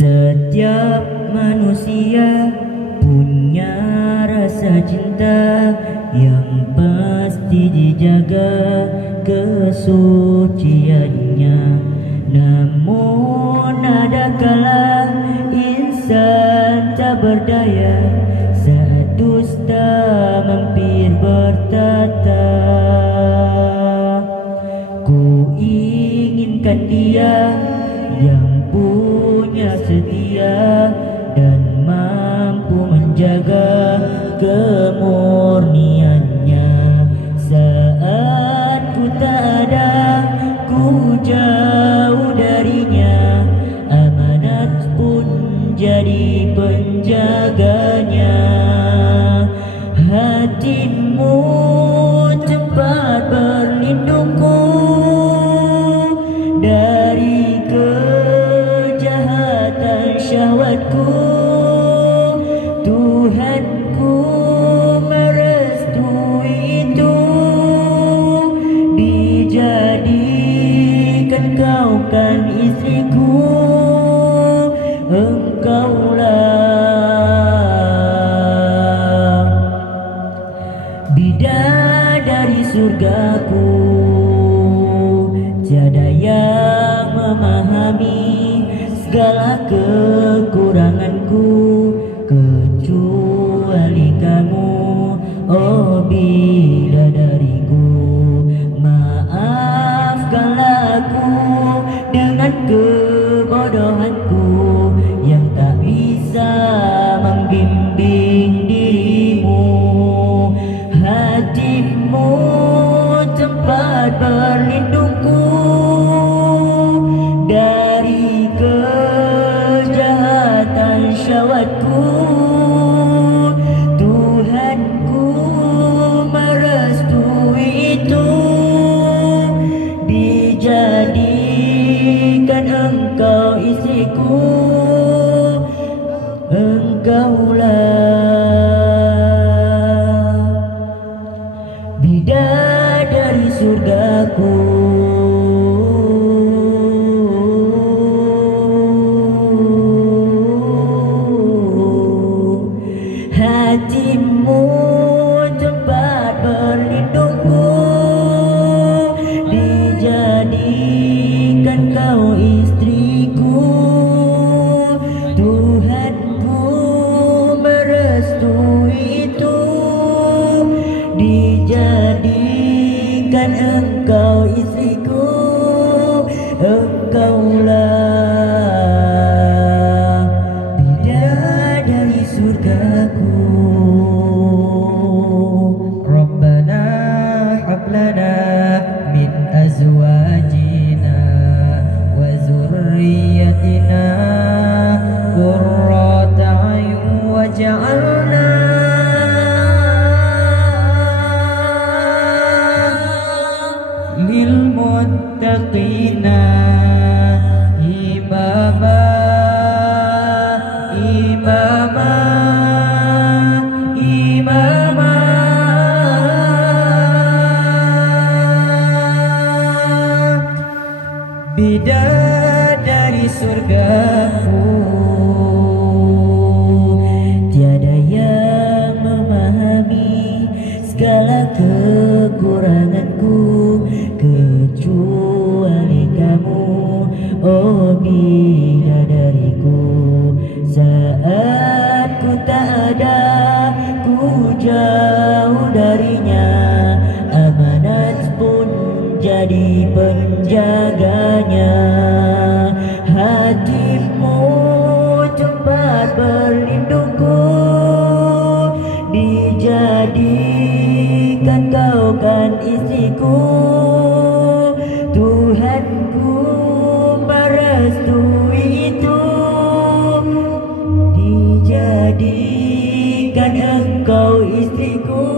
Setiap manusia punya rasa cinta yang pasti dijaga kesuciannya. Namun ada kala insan tak berdaya saat dusta mampir bertata. Ku inginkan dia yang punya setia dan mampu menjaga kemurniannya. Saat ku tak ada, ku jauh darinya, amanat pun jadi penjaganya. Hatimu tempat berlindungku dari kejahatan syahwatku. Tuhanku merestui itu, dijadikan kau kan istriku. Engkaulah bidadari surgaku. Tiada yang memahami segala kekuranganku kecuali kamu, oh bidadariku. Maafkanlah aku dengan kebodohanku yang tak bisa membimbing dirimu. Hatimu tempat berlindungku dari kejahatan syahwatku. Tuhanku merestui itu, dijadikan engkau istriku. Engkaulah bidadari surgaku. Hatimu tempat berlindungku, dijadikan kau istriku. Tuhanku merestui itu, dijadikan engkau istriku. Engkaulah bidadari surgaku. Rabbana hab lana min azwajina wa zurriyyatina qurrata a'yun waj'alna lil muttaqina imama imama imama. Bidadari surgaku. Tiada yang memahami segala kekuranganku kecuali kamu, oh bidadariku. Saat ku tak ada, ku jauh darinya, amanat pun jadi penjaganya. Hatimu tempat berlindungku, dijadikan kau kan istriku. Tuhanku merestui itu, dijadikan engkau istriku.